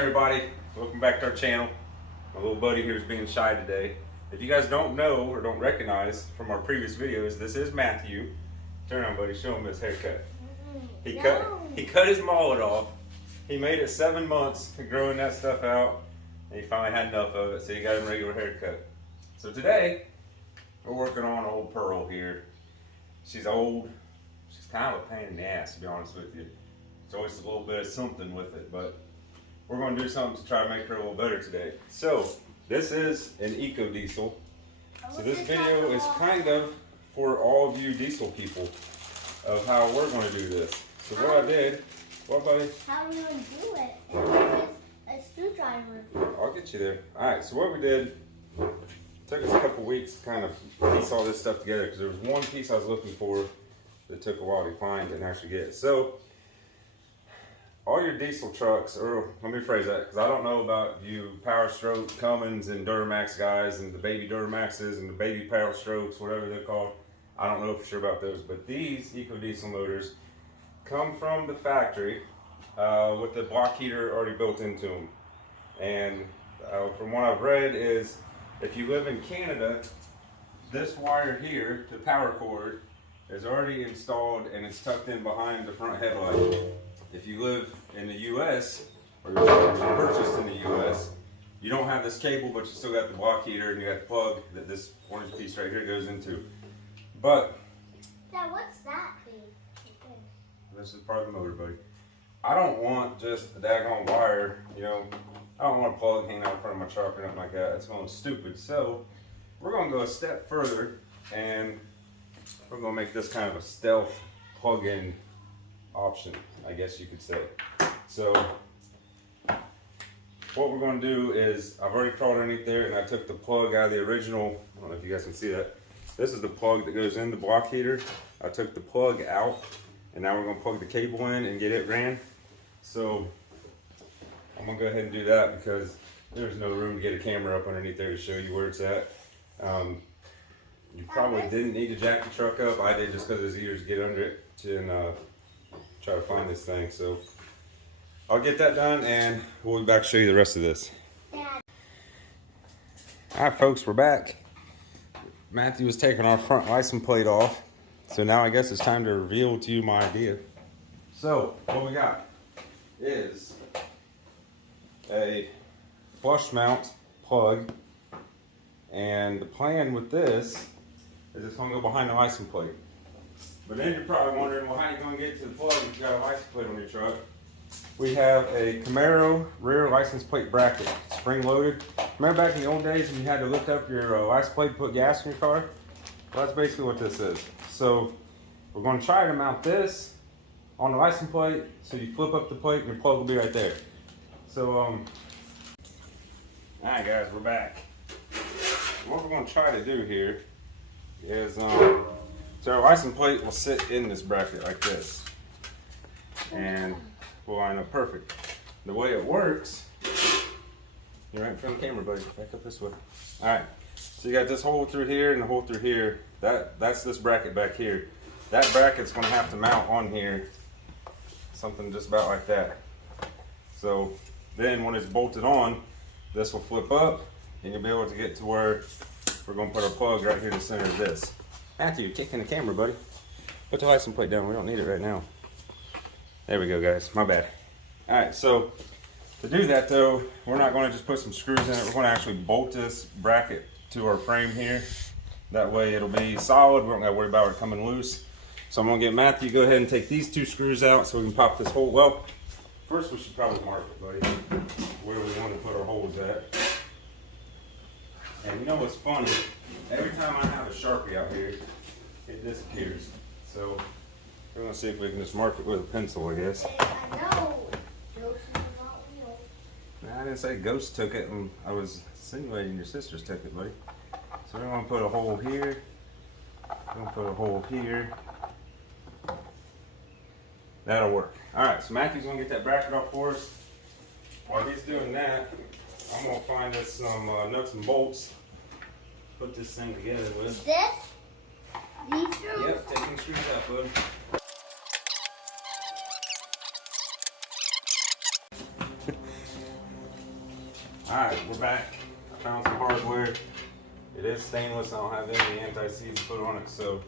everybody, welcome back to our channel. My little buddy here is being shy today. If you guys don't know or don't recognize from our previous videos, this is Matthew. Turn on, buddy, show him his haircut. He cut his mullet off. He made it 7 months of growing that stuff out, and he finally had enough of it, so he got him a regular haircut. So today, we're working on old Pearl here. She's old. She's kind of a pain in the ass, to be honest with you. There's always a little bit of something with it, but we're going to do something to try to make her a little better today. So, this is an eco diesel. So this video is kind of for all of you diesel people of how we're going to do this. So what I did, what buddy? How are we going to do it? With a screwdriver. I'll get you there. Alright, so what we did, took us a couple weeks to kind of piece all this stuff together because there was one piece I was looking for that took a while to find and actually get. So, all your diesel trucks, or let me phrase that, because I don't know about you Power Stroke, Cummins, and Duramax guys, and the baby Duramaxes, and the baby Power Strokes, whatever they're called. I don't know for sure about those, but these eco diesel motors come from the factory with the block heater already built into them. And from what I've read is, if you live in Canada, this wire here, the power cord, is already installed and it's tucked in behind the front headlight. If you live in the US, or you're purchased in the US, you don't have this cable, but you still got the block heater and you got the plug that this orange piece right here goes into. But Dad, what's that thing? this is part of the motor, buddy. I don't want just a daggone wire, you know. I don't want a plug hanging out in front of my truck or nothing like that. It's going stupid. So we're going to go a step further, and we're going to make this kind of a stealth plug-in option, I guess you could say. So what we're going to do is, I've already crawled underneath there and I took the plug out of the original. I don't know if you guys can see that. This is the plug that goes in the block heater. I took the plug out and now we're going to plug the cable in and get it ran. So I'm going to go ahead and do that because there's no room to get a camera up underneath there to show you where it's at. You probably didn't need to jack the truck up. I did just because it's easier to get under it and try to find this thing. So I'll get that done and we'll be back to show you the rest of this. Dad. Alright folks, we're back. Matthew was taking our front license plate off. So now I guess it's time to reveal to you my idea. So what we got is a flush mount plug. And the plan with this is it's going to go behind the license plate. But then you're probably wondering, well, how are you going to get to the plug if you got a license plate on your truck? We have a Camaro rear license plate bracket, spring loaded. Remember back in the old days when you had to lift up your license plate to put gas in your car? Well, that's basically what this is. So we're going to try to mount this on the license plate. So you flip up the plate and your plug will be right there. So, all right guys, we're back. What we're going to try to do here is, so our license plate will sit in this bracket like this. And we'll line up perfect. The way it works, you're right in front of the camera, buddy. Back up this way. Alright, so you got this hole through here and the hole through here. That's this bracket back here. That bracket's going to have to mount on here. Something just about like that. So then when it's bolted on, this will flip up and you'll be able to get to where we're going to put our plug right here in the center of this. Matthew, you're kicking the camera, buddy. Put the license plate down. We don't need it right now. There we go, guys. My bad. All right, so to do that, though, we're not going to just put some screws in it. We're going to actually bolt this bracket to our frame here. That way it'll be solid. We don't got to worry about it coming loose. So I'm going to get Matthew to go ahead and take these two screws out so we can pop this hole. Well, first we should probably mark it, buddy, where we want to put our holes at. And you know what's funny? Every time I have a Sharpie out here, it disappears. So we're going to see if we can just mark it with a pencil, I guess. I know. Ghost is not real. Nah, I didn't say ghost took it, and I was insinuating your sisters took it, buddy. So we're going to put a hole here. We're going to put a hole here. That'll work. Alright, so Matthew's going to get that bracket off for us. While he's doing that, I'm going to find us some nuts and bolts. Put this thing together with. This? These screws? Yep, take them screws out, bud. Alright, we're back. I found some hardware. It is stainless. I don't have any anti-seize to put on it, so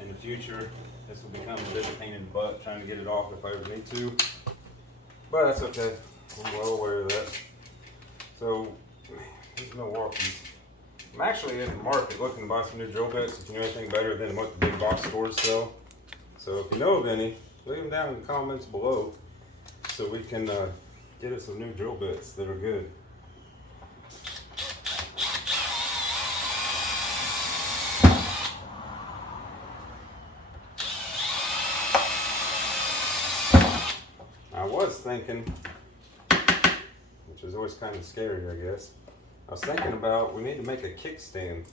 in the future this will become a bit of a pain in the butt trying to get it off if I ever need to. But that's okay. I'm well aware of that. So, these Milwaukee's. I'm actually in the market looking to buy some new drill bits if you know anything better than what the big box stores sell. So if you know of any, leave them down in the comments below so we can get us some new drill bits that are good. I was thinking, which is always kind of scary, I guess. I was thinking about we need to make a kickstand.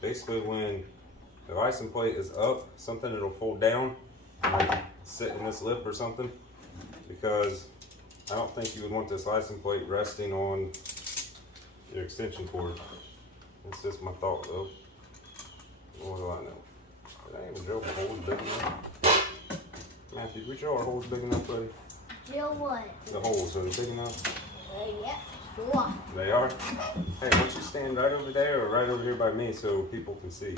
Basically, when the license plate is up, something that'll fold down, like sit in this lip or something, because I don't think you would want this license plate resting on your extension cord. It's just my thought, though. What do I know? Did I even drill the holes big enough? Matthew, did we drill our holes big enough, buddy? Drill what? The holes, are they big enough? Yep, sure. They are? Hey, why don't you stand right over there or right over here by me so people can see?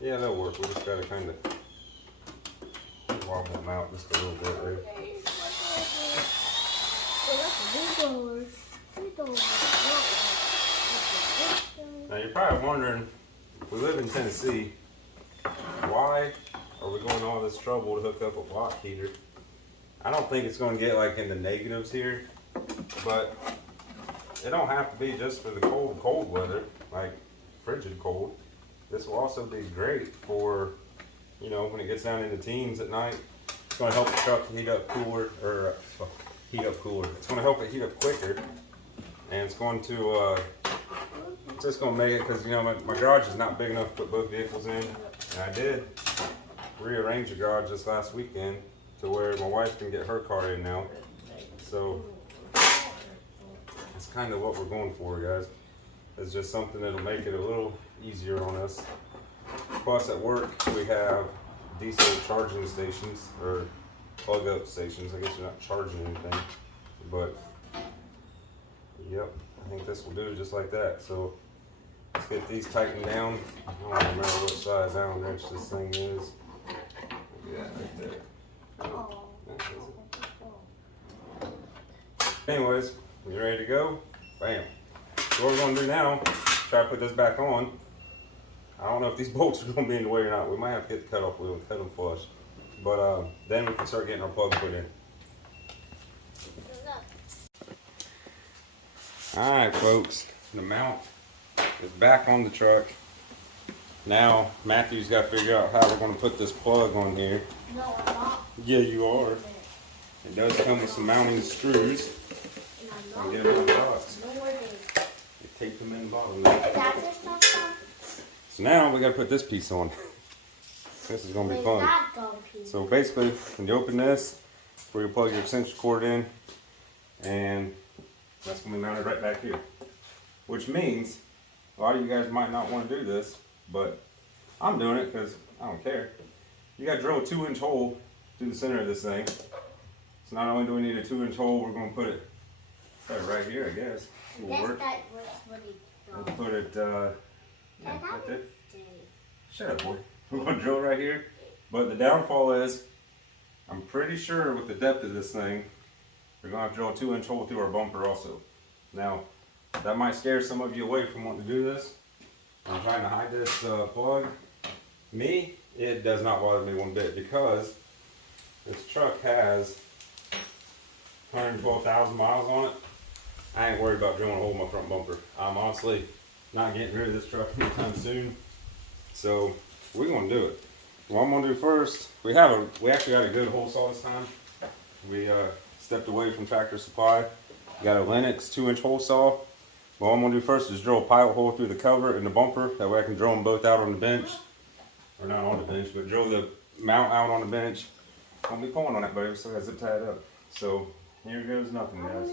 Yeah, that'll work. We just gotta kind of wobble them out just a little bit there. Now you're probably wondering, we live in Tennessee, why are we going to all this trouble to hook up a block heater? I don't think it's going to get like in the negatives here, but it don't have to be just for the cold weather, like frigid cold. This will also be great for, you know, when it gets down in the teens at night. It's going to help the truck heat up cooler, or heat up cooler. It's going to help it heat up quicker, and it's going to, it's just going to make it, because, you know, my garage is not big enough to put both vehicles in, and I did rearrange the garage this last weekend to where my wife can get her car in now. So it's kind of what we're going for, guys. It's just something that'll make it a little easier on us. Plus at work we have diesel charging stations, or plug up stations. I guess you're not charging anything, but yep, I think this will do just like that. So let's get these tightened down. I don't remember what size Allen wrench this thing is. Yeah, right there. Oh. Anyways, you ready to go? Bam. So what we're gonna do now, try to put this back on. I don't know if these bolts are gonna be in the way or not. We might have to get the cutoff wheel and cut them flush. But then we can start getting our plug put in. Alright folks, the mount is back on the truck. Now Matthew's got to figure out how we're gonna put this plug on here. No, I'm not. Yeah, you are. It does come with some mounting screws. I'll get them in the box. You take them in the bottom there. So now we got to put this piece on. This is going to be fun. So basically, when you open this, where you plug your extension cord in, and that's going to be mounted right back here. Which means, a lot of you guys might not want to do this, but I'm doing it because I don't care. You got to drill a 2-inch hole through the center of this thing. So not only do we need a 2-inch hole, we're going to put it right here, I guess. It will work. We'll put it yeah, right there. Shut up, boy. We're going to drill right here. But the downfall is, I'm pretty sure with the depth of this thing, we're going to have to drill a 2-inch hole through our bumper also. Now, that might scare some of you away from wanting to do this. I'm trying to hide this plug. Me, it does not bother me one bit because this truck has 112,000 miles on it. I ain't worried about drilling a hole in my front bumper. I'm honestly not getting rid of this truck anytime soon. So we're gonna do it. What I'm gonna do first, we actually got a good hole saw this time. We stepped away from Tractor Supply. We got a Lennox 2-inch hole saw. What I'm gonna do first is drill a pilot hole through the cover and the bumper. That way I can drill them both out on the bench. Or not on the bench, but drill the mount out on the bench. Don't be pulling on that, baby. Still got zip tied up. So here goes nothing, guys.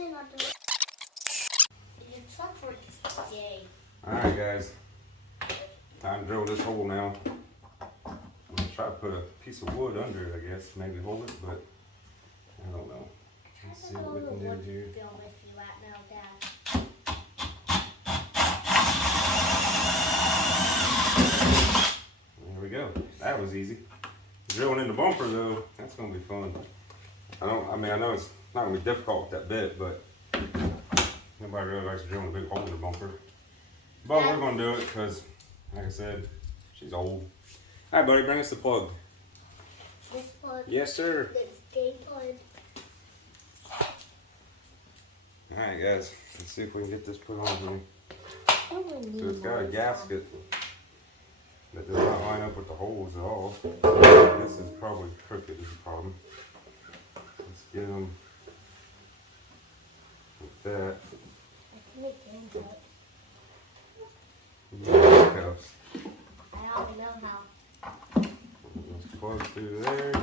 Alright guys, time to drill this hole now. I'm going to try to put a piece of wood under it, I guess, maybe hold it, but I don't know. Let's see what we can do here. we go. That was easy. Drilling in the bumper though, that's gonna be fun. I know it's not gonna be difficult with that bit, but nobody really likes drilling a big hole in the bumper. But we're gonna do it because, like I said, she's old. All right, buddy, bring us the plug. This plug. Yes, sir. This game plug. All right, guys, let's see if we can get this put on here. Oh, we need So it's got a more. gasket that does not line up with the holes at all. This is probably crooked is the problem. Let's get them with that. I can make game plugs. Cuffs. I already know how. Just plug through there.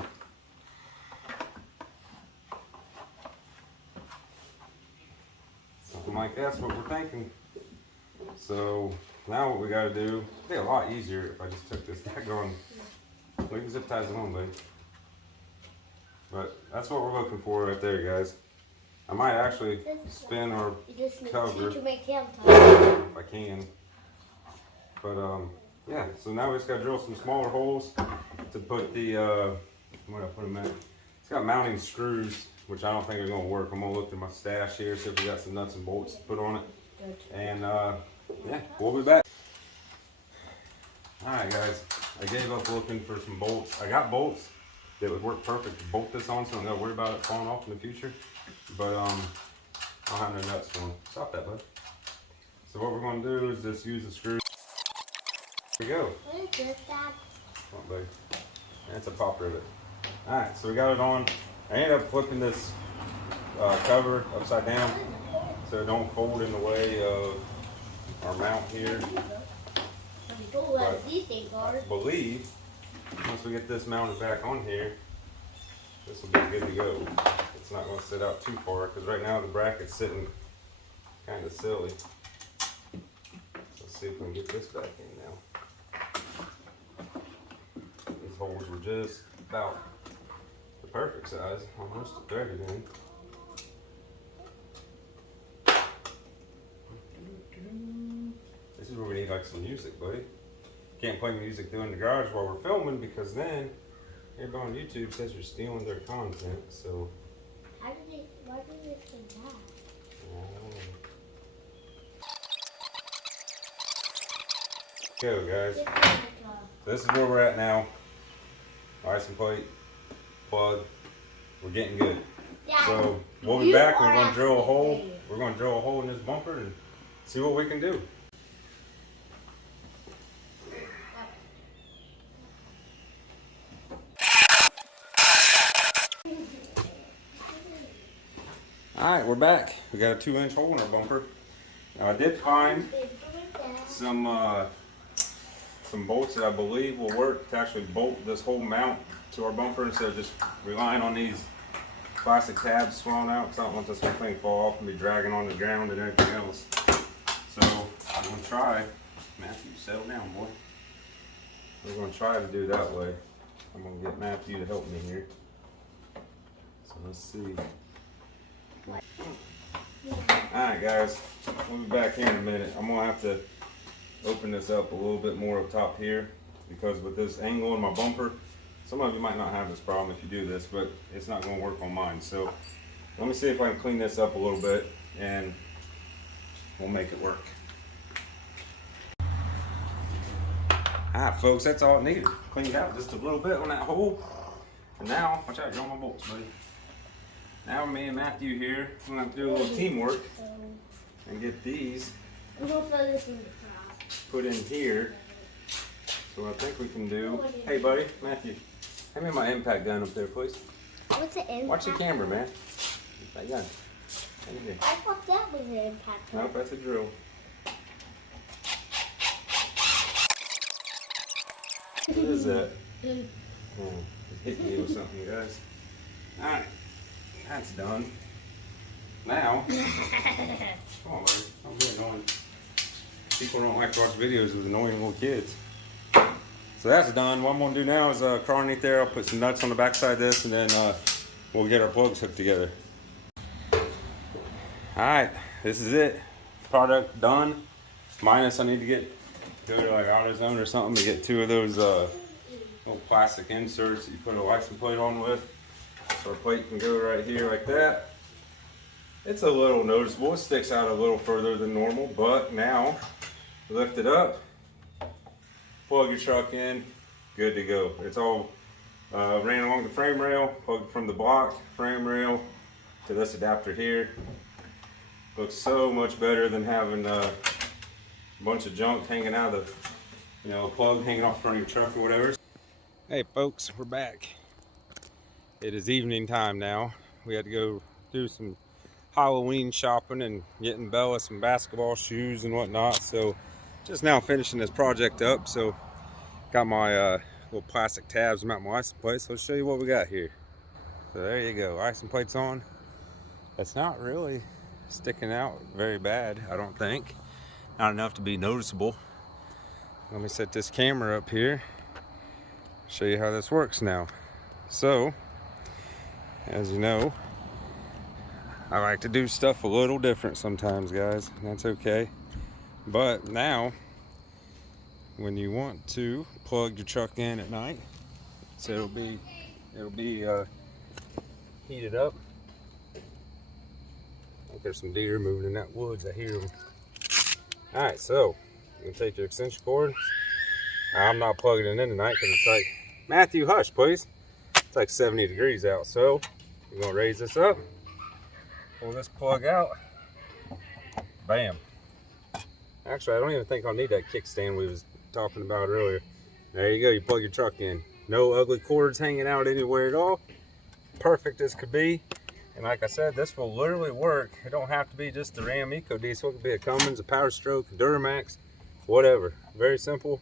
Something like that's what we're thinking. So now what we gotta do, it'd be a lot easier if I just took this daggone, we can zip ties it on, buddy. But that's what we're looking for right there, guys. I might actually spin or You just need cover to make game plugs. if I can. But yeah, so now we just gotta drill some smaller holes to put the, where did I put them at? It's got mounting screws, which I don't think are gonna work. I'm gonna look through my stash here, see if we got some nuts and bolts to put on it. And yeah, we'll be back. Alright guys, I gave up looking for some bolts. I got bolts that would work perfect to bolt this on, so I don't gotta worry about it falling off in the future. But I don't have no nuts for them. Stop that, bud. So what we're gonna do is just use the screws. Here we go. What is this, Dad? Come on, buddy. That's a pop rivet. Alright, so we got it on. I ended up flipping this cover upside down so it don't fold in the way of our mount here. These things are. I believe once we get this mounted back on here, this will be good to go. It's not going to sit out too far because right now the bracket's sitting kind of silly. So let's see if we can get this back in now. These holes were just about the perfect size, almost threaded in. This is where we need like some music, buddy. Can't play music doing the garage while we're filming because then everybody on YouTube says you're stealing their content. So Why did they say that? go, guys. This is where we're at now. License plate, plug. We're getting good. Yeah. So we'll be back. We're gonna drill a hole. We're gonna drill a hole in this bumper and see what we can do. All right, we're back. We got a 2-inch hole in our bumper. Now I did find some bolts that I believe will work to actually bolt this whole mount to our bumper instead of just relying on these plastic tabs swelling out, because I don't want this whole thing to fall off and be dragging on the ground and everything else. So I'm gonna try. Matthew, settle down, boy. We're gonna try to do it that way. I'm gonna get Matthew to help me here. So let's see. Alright guys, we'll be back here in a minute. I'm gonna have to open this up a little bit more up top here because with this angle in my bumper, some of you might not have this problem if you do this, but it's not gonna work on mine. So let me see if I can clean this up a little bit and we'll make it work. Alright folks, that's all it needed. Cleaned out just a little bit on that hole. And now, watch out, draw my bolts, buddy. Now me and Matthew here, we're gonna have to do a little teamwork and get these I'm gonna throw this in the trash. put in here. So what I think we can do, hey buddy, Matthew, hand me my impact gun up there, please. What's the impact? Watch the camera, man. Impact gun. Hand it here. I thought that was an impact. Nope, that's a drill. What is that? Oh, it hit me with something, guys. Alright, that's done. Now, come on, buddy. Don't be annoying. People don't like to watch videos with annoying little kids. So that's done. What I'm going to do now is crawl underneath there. I'll put some nuts on the backside of this and then we'll get our plugs hooked together. Alright, this is it. Product done. Minus I need to go to like AutoZone or something to get 2 of those plastic inserts that you put a license plate on with. So our plate can go right here like that. It's a little noticeable. It sticks out a little further than normal, but now lift it up, plug your truck in, good to go. It's all ran along the frame rail, plugged from the block frame rail to this adapter here. Looks so much better than having a bunch of junk hanging out of the, a plug hanging off the front of your truck or whatever. Hey folks, we're back. It is evening time now. We had to go do some Halloween shopping and getting Bella some basketball shoes and whatnot. So just now finishing this project up. So got my little plastic tabs mount my license plate. So let's show you what we got here. So there you go, license plates on. It's not really sticking out very bad, I don't think. Not enough to be noticeable. Let me set this camera up here, show you how this works now. So, as you know, I like to do stuff a little different sometimes, guys, and that's okay. But now, when you want to plug your truck in at night, so it'll be heated up. I think there's some deer moving in that woods. I hear them. All right, so you can take your extension cord. I'm not plugging it in tonight because it's like, Matthew, hush, please. It's like 70 degrees out, so you're gonna raise this up. Pull this plug out, bam. Actually, I don't even think I'll need that kickstand we was talking about earlier. There you go, you plug your truck in. No ugly cords hanging out anywhere at all. Perfect as could be. And like I said, this will literally work. It don't have to be just the Ram EcoDiesel. It could be a Cummins, a Power Stroke, a Duramax, whatever. Very simple.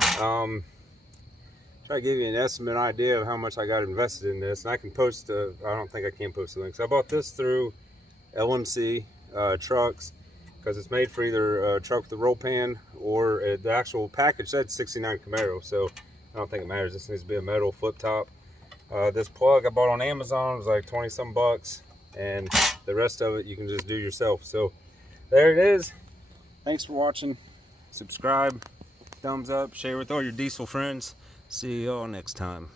Try to give you an estimate idea of how much I got invested in this, and I can post I don't think I can post the links. I bought this through LMC trucks because it's made for either a truck with a roll pan or the actual package said 69 Camaro, so I don't think it matters. This needs to be a metal flip top. This plug I bought on Amazon was like 20 some bucks, and the rest of it you can just do yourself. So there it is. Thanks for watching. Subscribe, thumbs up, share with all your diesel friends. See you all next time.